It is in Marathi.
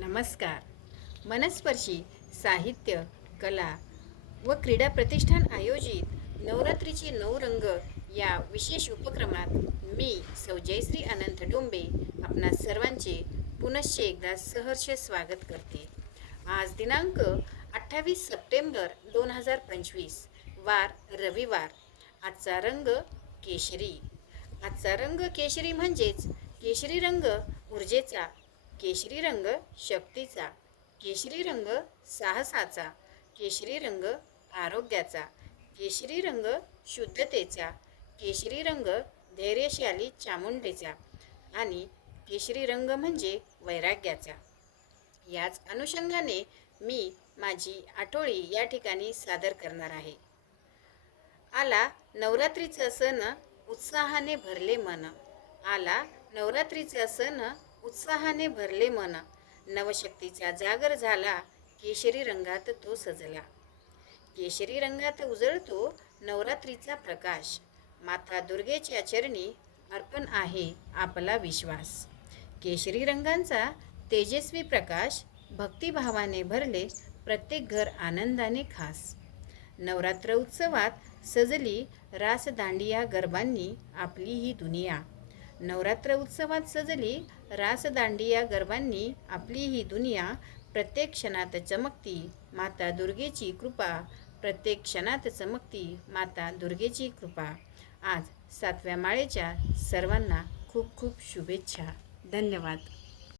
नमस्कार. मनस्पर्शी साहित्य कला व क्रीडा प्रतिष्ठान आयोजित नवरात्रीचे नऊ रंग या विशेष उपक्रमात मी सौ जयश्री अनंत डोंबे आपणा सर्वांचे पुनश्च एकदा सहर्ष स्वागत करते. आज दिनांक अठ्ठावीस सप्टेंबर दोन हजार पंचवीस वार रविवार. आजचा रंग केशरी. आजचा रंग केशरी म्हणजेच केशरी रंग ऊर्जेचा केशरी रंग शक्तीचा केशरी रंग साहसाचा केशरी रंग आरोग्याचा केशरी रंग शुद्धतेचा केशरी रंग धैर्यशाली चामुंडेचा आणि केशरी रंग म्हणजे वैराग्याचा. याच अनुषंगाने मी माझी आठवडी या ठिकाणी सादर करणार आहे. आला नवरात्रीचा सण उत्साहाने भरले मन. आला नवरात्रीचा सण उत्साहाने भरले मन. नवशक्तीचा जागर झाला केशरी रंगात तो सजला. केशरी रंगात उजळतो नवरात्रीचा प्रकाश. माता दुर्गेच्या चरणी अर्पण आहे आपला विश्वास. केशरी रंगांचा तेजस्वी प्रकाश भक्तिभावाने भरले प्रत्येक घर आनंदाने खास. नवरात्र उत्सवात सजली रासदांडिया गरबांनी आपली ही दुनिया. नवरात्र उत्सवात सजली रासदांडिया गर्वांनी आपली ही दुनिया प्रत्येक क्षणात चमकती. माता दुर्गेची कृपा. प्रत्येक क्षणात चमकती माता दुर्गेची कृपा. आज सातव्या माळेच्या सर्वांना खूप खूप शुभेच्छा. धन्यवाद.